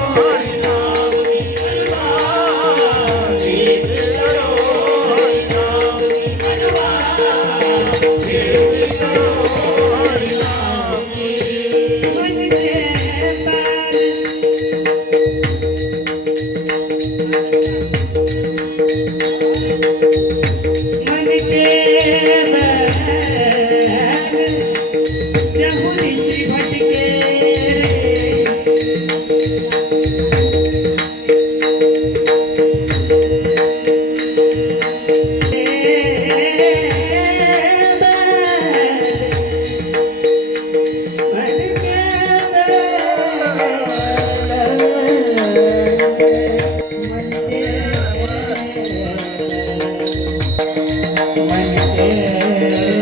करो তোমাকে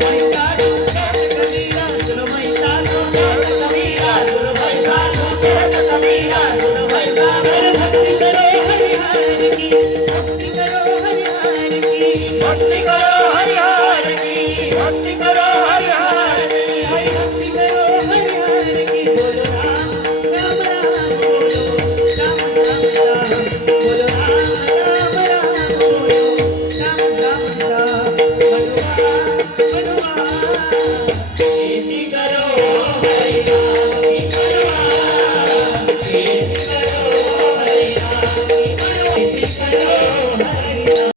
verdade.